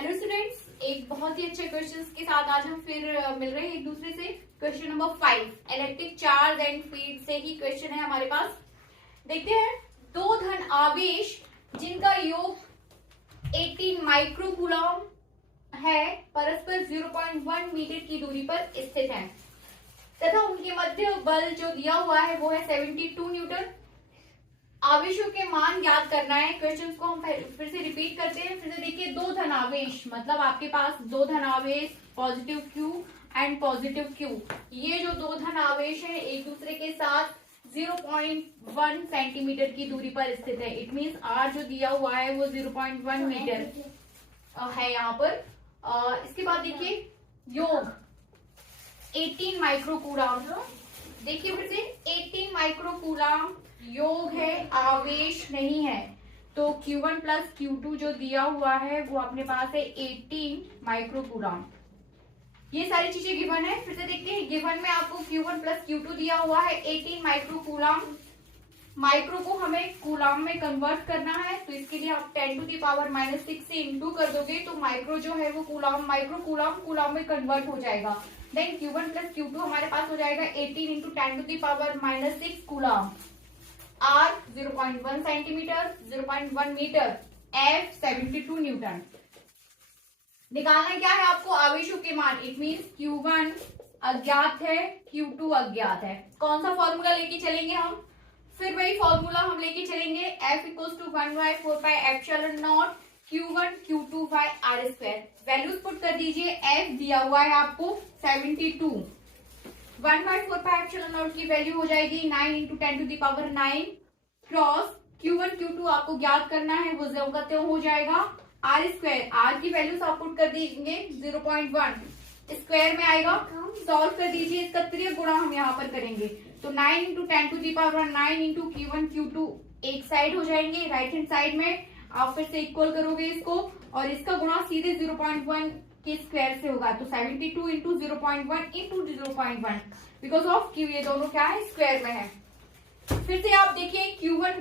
Hello students, एक बहुत ही अच्छे क्वेश्चंस के साथ आज हम फिर मिल रहे हैं एक दूसरे से। Question number 5 electric charge and field से ही क्वेश्चन है हमारे पास। देखते हैं, दो धन आवेश जिनका योग 18 माइक्रोकूलम है परस्पर 0.1 मीटर की दूरी पर स्थित है तथा उनके मध्य बल जो दिया हुआ है वो है 72 न्यूटन। आवेशों के मान ज्ञात करना है। क्वेश्चंस को हम फिर से रिपीट करते हैं। फिर से देखिए, दो धनावेश मतलब आपके पास दो धनावेश positive Q and positive Q, ये जो दो धनावेश है एक दूसरे के साथ 0.1 सेंटीमीटर की दूरी पर स्थित है। इट मींस R जो दिया हुआ है वो 0.1 मीटर है यहाँ पर। इसके बाद देखिए योग 18 माइक्रोकूलम। देखिए फिर से 18 माइक्रोकूलम योग है, आवेश नहीं है, तो Q1 प्लस Q2 जो दिया हुआ है वो अपने पास है 18 माइक्रोकूलम। ये सारी चीजें गिवन है। फिर से देखते हैं, गिवन में आपको Q1 प्लस Q2 दिया हुआ है 18 माइक्रोकूलम। माइक्रो को हमें कूलम में कन्वर्ट करना है, तो इसके लिए आप 10⁻⁻6 से इंटू कर दोगे तो माइक्रो जो है वो कूलम कूलम में कन्वर्ट हो जाएगा। देन Q1 प्लस Q2 हमारे पास हो जाएगा 18 into 10⁻⁻6 coulomb. R 0.1 centimetre, 0.1 metre, F 72 newton. निकालना क्या है आपको? आवेशों के मान। इट मीन्स Q1 अज्ञात है, Q2 अज्ञात है। कौन सा फॉर्मूला लेके चलेंगे हम? फिर वही फॉर्मूला हम लेके चलेंगे, F = 1/4πε0 Q1 Q2 bye R²। Values put कर दीजिए। F दिया हुआ है आपको 72, 1/4πε0 की वैल्यू हो जाएगी 9 इंटू 10⁹ क्रॉस Q1 Q2 आपको ज्ञात करना है, वो जो का त्यों हो जाएगा R²। R की वैल्यूज आप पुट कर दीजिए 0.1 स्क्वायर में आएगा। सॉल्व कर दीजिए, इसका त्रिय गुणा हम यहाँ पर करेंगे तो 9 इंटू 10⁹ इंटू Q1 Q2 एक साइड हो जाएंगे, राइट हैंड साइड में आप फिर से इक्वल करोगे इसको और इसका गुणा सीधे 0.1 के स्क्वायर से होगा, तो 72 into 0.1 into 0.1 because of Q, ये दोनों क्या है स्क्वायर में है। फिर से आप देखिए Q1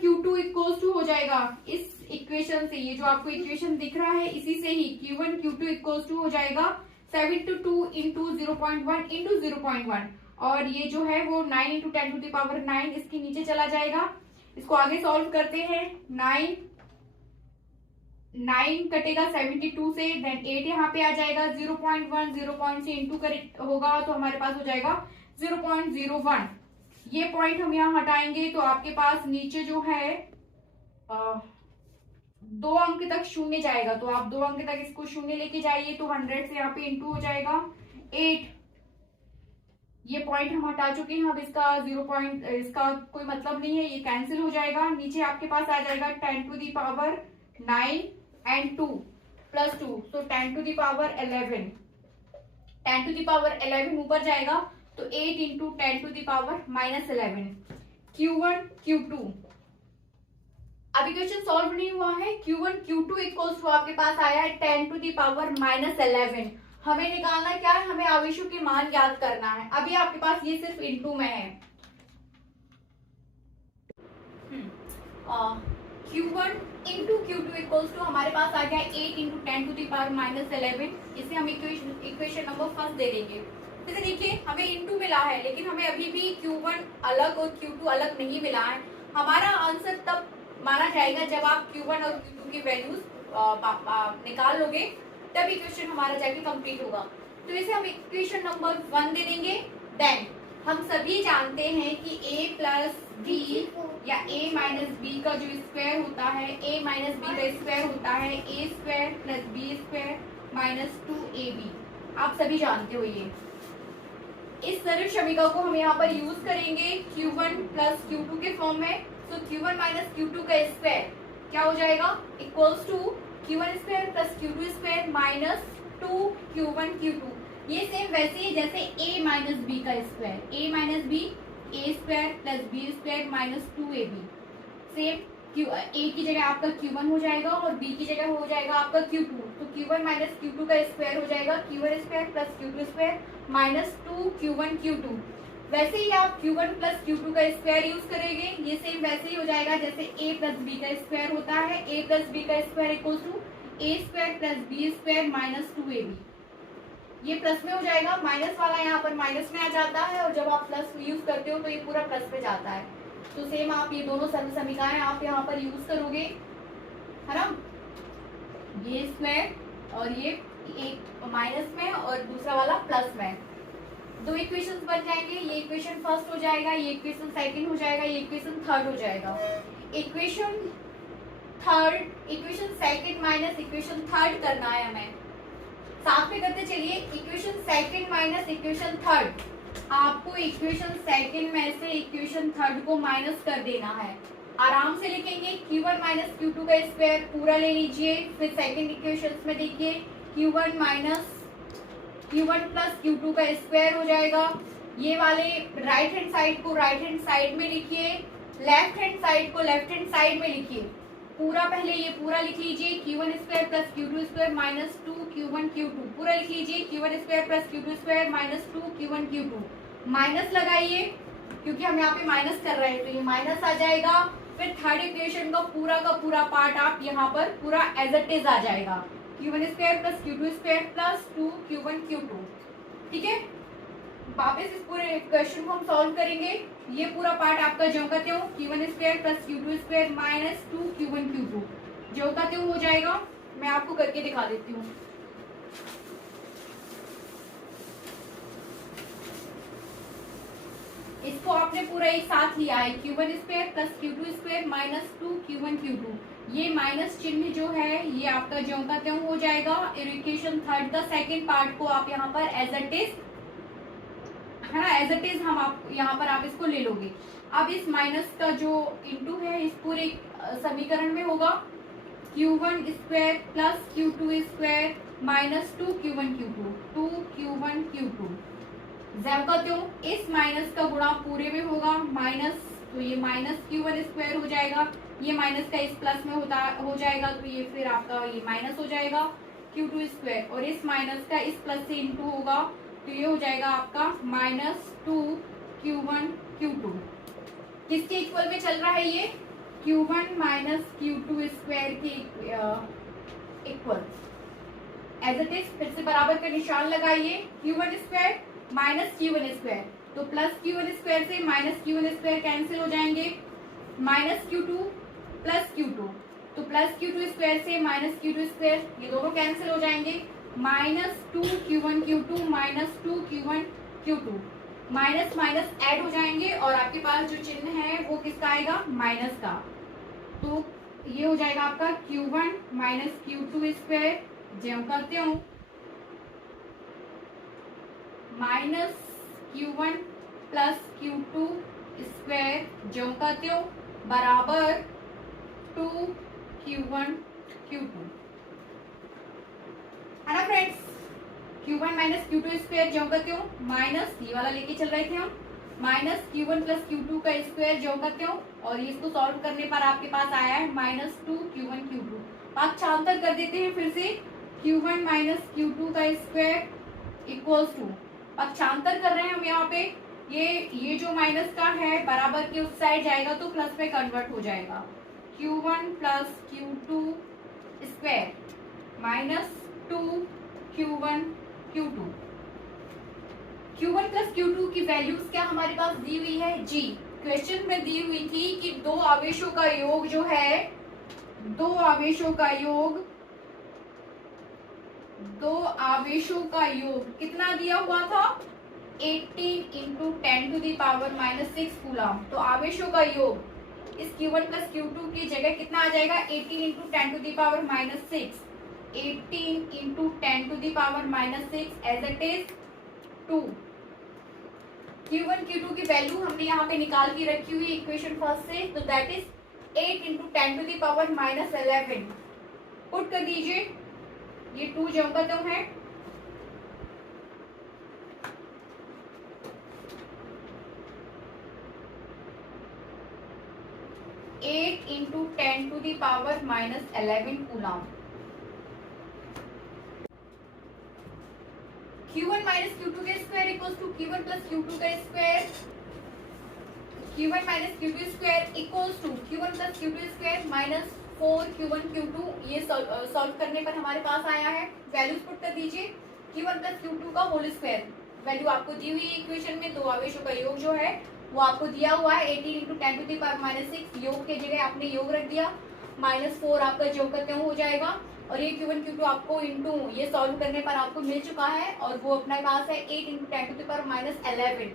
Q2 इक्वल्स टू हो जाएगा इस इक्वेशन से, ये जो आपको इक्वेशन दिख रहा है इसी से ही Q1 Q2 इक्वल्स टू हो जाएगा 72 इंटू 0.1 इंटू 0.1 और ये जो है वो 9 इंटू 10⁹ इसके नीचे चला जाएगा। इसको आगे सॉल्व करते हैं। 9 कटेगा 72 से, देन 8 यहाँ पे आ जाएगा, 0.1 0 से इंटू करेक्ट होगा तो हमारे पास हो जाएगा 0.01। ये पॉइंट हम यहाँ हटाएंगे तो आपके पास नीचे जो है 2 अंक तक शून्य जाएगा, तो आप 2 अंक तक इसको शून्य लेके जाइए तो 100 से यहाँ पे इंटू हो जाएगा 8। ये पॉइंट हम हटा चुके हैं, अब इसका इसका कोई मतलब नहीं है, ये कैंसिल हो जाएगा। नीचे आपके पास आ जाएगा 10⁹ एंड 2 प्लस 2, तो 10⁻11 10⁻11 ऊपर जाएगा तो 8 इंटू 10⁻11 Q1 Q2। अभी क्वेश्चन सॉल्व नहीं हुआ है। Q1 Q2 इक्वल्स टू आपके पास आया है 10⁻11। हमें निकालना क्या है? हमें आवेशों के मान ज्ञात करना है। अभी आपके पास ये सिर्फ इंटू में है। Q1 into Q2 equals to हमारे पास आ गया 8 इंटू 10⁻11। इसे हम इक्वेशन नंबर फर्स्ट दे देंगे। फिर देखिए, हमें इंटू मिला है लेकिन हमें अभी भी Q1 अलग और Q2 अलग नहीं मिला है। हमारा आंसर तब माना जाएगा जब आप Q1 और Q2 की वैल्यूज निकाल लोगे, तब इक्वेशन हमारा जाके कंप्लीट होगा। तो इसे हम इक्वेशन नंबर 1 दे देंगे। देन हम सभी जानते हैं कि a प्लस बी या a माइनस बी का जो स्क्वायर होता है, a माइनस बी का स्क्वायर होता है a² plus b² minus 2ab। आप सभी जानते हो ये। इस सरल समीकरण को हम यहाँ पर यूज करेंगे Q1 प्लस Q2 के फॉर्म में। तो Q1 माइनस Q2 का स्क्वायर क्या हो जाएगा? Equals to Q1² plus Q2² minus 2Q1 Q2। ये सेम वैसे ही जैसे a माइनस बी का square, a minus B a² plus b² minus 2ab। Same a की जगह आपका Q1 हो जाएगा और b की जगह हो जाएगा आपका Q2। तो Q1 माइनस Q2 का स्क्वायर हो जाएगा Q1² plus Q2² minus 2Q1 Q2। वैसे ही आप Q1 प्लस Q2 का स्क्वायर यूज करेंगे, ये सेम वैसे ही हो जाएगा जैसे a प्लस बी का स्क्वायर होता है। a प्लस बी का square equals to A square plus B square minus 2ab, ये प्लस में हो जाएगा, माइनस वाला यहाँ पर माइनस में आ जाता है और जब आप प्लस यूज करते हो तो ये पूरा प्लस में जाता है। तो सेम आप ये दोनों समीकरण आप यहाँ पर यूज करोगे, है ना, ये स्क्वायर और ये एक माइनस में और दूसरा वाला प्लस में, दो इक्वेशंस बन जाएंगे। ये इक्वेशन फर्स्ट हो जाएगा, ये इक्वेशन सेकंड हो जाएगा, ये इक्वेशन थर्ड हो जाएगा। Equation third, equation second minus equation third करना है हमें, साथ में करते चलिए। Equation second minus equation third, आपको इक्वेशन सेकंड में से इक्वेशन थर्ड को माइनस कर देना है। आराम से लिखेंगे Q1 माइनस Q2 का स्क्वायर पूरा ले लीजिए, फिर सेकंड इक्वेशन में देखिए Q1 minus Q1 plus Q2 का स्क्वायर हो जाएगा। ये वाले राइट हैंड साइड को राइट हैंड साइड में लिखिए, लेफ्ट हैंड साइड को लेफ्ट हैंड साइड में लिखिए। पूरा पहले ये पूरा लिख लीजिए, Q1 square plus Q2 square minus 2 Q1 Q2, पूरा लिख लीजिए Q1 square plus Q2 square minus 2 Q1 Q2। Minus लगाइए क्योंकि हम यहाँ पे माइनस कर रहे हैं तो ये माइनस आ जाएगा। फिर थर्ड इक्वेशन का पूरा पार्ट आप यहाँ पर पूरा एज इट इज आ जाएगा, Q1 square plus Q2 square plus 2 Q1 Q2। ठीक है, वापस इस पूरे क्वेश्चन को हम सॉल्व करेंगे। ये पूरा पार्ट आपका ज्यों का त्यों Q1 square plus Q2 square minus 2 Q1 Q2 ज्यों का त्यों हो जाएगा। मैं आपको करके दिखा देती हूँ। इसको आपने पूरा एक साथ लिया है, Q1 square plus Q2 square minus 2 Q1 Q2। ये माइनस चिन्ह जो है ये आपका ज्यों का त्यों हो जाएगा। इक्वेशन थर्ड का सेकंड पार्ट को आप यहाँ पर एज इट इज, है ना, एज इट इज हम आप यहाँ पर आप इसको ले लोगे। अब इस माइनस का जो इंटू है इस पूरे समीकरण में होगा Q1 square plus Q2 square minus 2 Q1 Q2, 2 Q1 Q2 ज्यों का त्यों इस माइनस का गुणा पूरे में होगा माइनस, तो ये माइनस Q1 स्क्वायर हो जाएगा, ये माइनस का इस प्लस में हो जाएगा तो ये फिर आपका ये माइनस हो जाएगा Q2 स्क्वायर, और इस माइनस का इस प्लस से इंटू होगा तो ये हो जाएगा आपका माइनस 2 Q1 Q2। किसके इक्वल में चल रहा है ये, Q1 माइनस Q2 स्क्वायर के इक्वल। एज इट इज फिर से बराबर का निशान लगाइए, Q1 square minus Q1 square, तो प्लस Q1 स्क्वायर से माइनस Q1 स्क्वायर कैंसिल हो जाएंगे, माइनस Q2 प्लस Q2, तो प्लस Q2 स्क्वायर से माइनस Q2 स्क्वायर ये दोनों कैंसिल हो जाएंगे, minus 2 Q1 Q2 minus 2 Q1 Q2, minus minus add हो जाएंगे और आपके पास जो चिन्ह है वो किसका आएगा, माइनस का। तो ये हो जाएगा आपका Q1 माइनस Q2 स्क्वायर ज्यों का त्यों minus Q1 plus Q2 square ज्यों का त्यों बराबर 2 Q1 Q2, है ना friends. Q1 minus Q2 square ज्यों का त्यों माइनस ये वाला लेके चल रहे थे हम, माइनस Q1 प्लस Q2 का स्क्वायर ज्यों का त्यों, और इसको सॉल्व करने पर आपके पास आया है माइनस 2 Q1 Q2। पाठ्यांतर कर देते हैं फिर से, Q1 माइनस Q2 का स्क्वायर इक्वल्स टू, पक्षांतर कर रहे हैं हम यहाँ पे, ये जो माइनस का है बराबर के उस साइड जाएगा तो प्लस में कन्वर्ट हो जाएगा, Q1 plus Q2 square minus 2 Q1 Q2। Q1 plus Q2 की वैल्यूज क्या हमारे पास दी हुई है जी, क्वेश्चन में दी हुई थी कि दो आवेशों का योग जो है, दो आवेशों का योग कितना दिया हुआ था, 18 into 10 to the power minus 6 coulomb. तो आवेशों का योग इस Q1 प्लस Q2 की जगह कितना आ जाएगा, 18 into 10 to the power minus 6, 18 into 10 to the power minus 6 as it is 2। Q1 Q2 की वैल्यू हमने यहाँ पे निकाल के रखी हुई इक्वेशन फर्स्ट से, तो that is 8 into 10 to the power minus 11 put कर दीजिए, ये 2 ज्यों का त्यों है, eight into 10 to the power minus 11 coulomb. Q1 minus Q2 का square equals to Q1 plus Q2 का square, Q1 minus Q2 square equals to Q1 plus Q2 square minus 4Q1 Q2 ये सॉल्व करने पर हमारे पास आया है। Values put कर दीजिए। Q1 प्लस Q2 का होल स्क्वायर वैल्यू आपको दी हुई है इक्वेशन में। दो आवेशों का योग जो है वो आपको दिया हुआ है 18 इंटू 10 टू द पावर -6। योग के जगह आपने योग रख दिया, -4 आपका योग का क्यों हो जाएगा। और ये Q1 Q2 आपको इंटू ये सॉल्व करने पर आपको मिल चुका है और वो अपने पास है 8 इंटू 10 टू द पावर -11,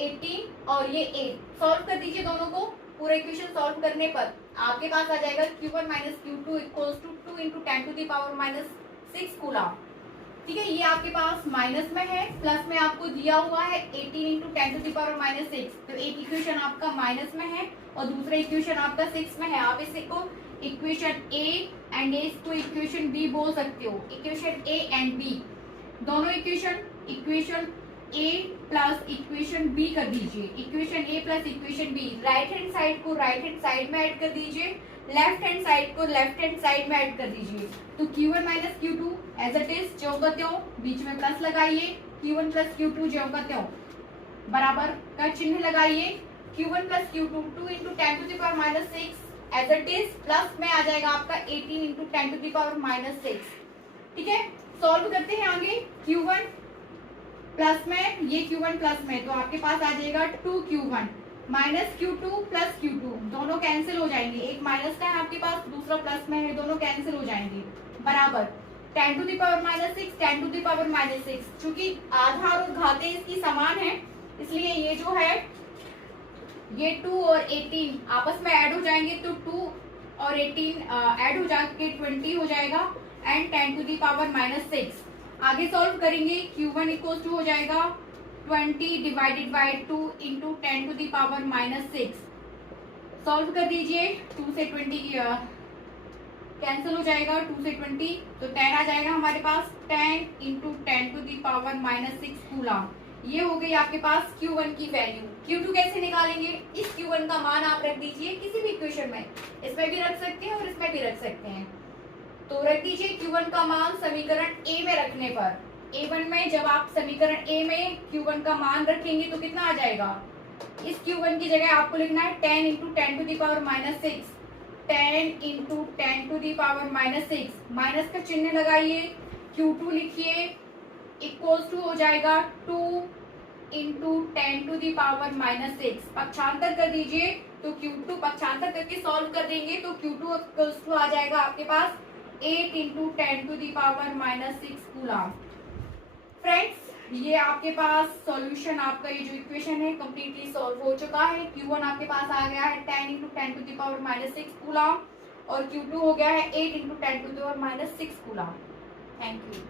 18 और ये 8। सॉल्व कर दीजिए दोनों को। पूरा इक्वेशन सॉल्व करने पर आपके पास आ जाएगा Q1 minus Q2 equals to 2 into 10 to the power -6 coulomb. ठीक है, ये आपके पास माइनस में है, प्लस में आपको दिया हुआ है 18 इंटू 10 टू द पावर -6। तो एक इक्वेशन आपका माइनस में है और दूसरा इक्वेशन आपका 6 में है। आप इसे को इक्वेशन ए एंड इसको इक्वेशन बी बोल सकते हो। इक्वेशन ए एंड बी दोनों equation A plus equation B कर दीजिए। Equation A plus equation B, right hand side को राइट हैंड साइड में ऐड कर दीजिए, लेफ्ट हैंड साइड को लेफ्ट हैंड साइड में ऐड कर दीजिए। तो Q1 minus Q2 as it is ज्यों का त्यों, बीच में प्लस लगाइए। Q1 प्लस Q2 ज्यों का त्यों बराबर का चिन्ह लगाइए। Q1 plus Q2 2 into 10 to the power -6 as it is, plus में आ जाएगा आपका 18 इंटू 10 टू द पावर -6। ठीक है, सॉल्व करते हैं आगे। Q1 प्लस में, ये Q1 प्लस में, तो आपके पास आ जाएगा 2Q1 minus Q2 plus Q2, दोनों कैंसिल हो जाएंगे। एक माइनस का है आपके पास, दूसरा प्लस में है, दोनों कैंसिल हो जाएंगे। बराबर 10 to the power -6 10 to the power -6। चूंकि आधार और घाते इसकी समान है, इसलिए ये जो है ये 2 और 18 आपस में ऐड हो जाएंगे, तो 2 और 18 ऐड हो जाके 20 हो जाएगा एंड 10 टू द पावर -6। आगे सॉल्व करेंगे। Q1 इक्वल टू हो जाएगा 20 divided by 2 into 10 to the power -6। Solve कर दीजिए। 2 से 20 कैंसिल हो जाएगा, 2 से 20 तो 10 आ जाएगा हमारे पास। 10 into 10 to the power -6 coulomb. ये हो गई आपके पास Q1 की वैल्यू। Q2 कैसे निकालेंगे? इस Q1 का मान आप रख दीजिए किसी भी इक्वेशन में, इसमें भी रख सकते हैं और इसमें भी रख सकते हैं। तो रख दीजिए Q1 का मान समीकरण ए में रखने पर। A1 में जब आप समीकरण ए में Q1 का मान रखेंगे तो कितना आ जाएगा? इस Q1 की जगह आपको लिखना है 10 into 10 to the power -6, 10 into 10 to the power -6। Minus का चिन्ह लगाइए, Q2 लिखिए इक्वल्स टू हो जाएगा 2 इंटू 10 टू द पावर -6। पक्षांतर कर दीजिए, तो Q2 पक्षांतर करके सॉल्व कर देंगे तो Q2 इक्वल्स टू आ जाएगा आपके पास 8 into 10 to the power -6 coulomb. Friends, ये आपके पास सॉल्यूशन, आपका ये जो इक्वेशन है कंप्लीटली सॉल्व हो चुका है। Q1 आपके पास आ गया है 10 into 10 to the power -6 coulomb और Q2 हो गया है 8 into 10 to the power -6 coulomb. Thank you.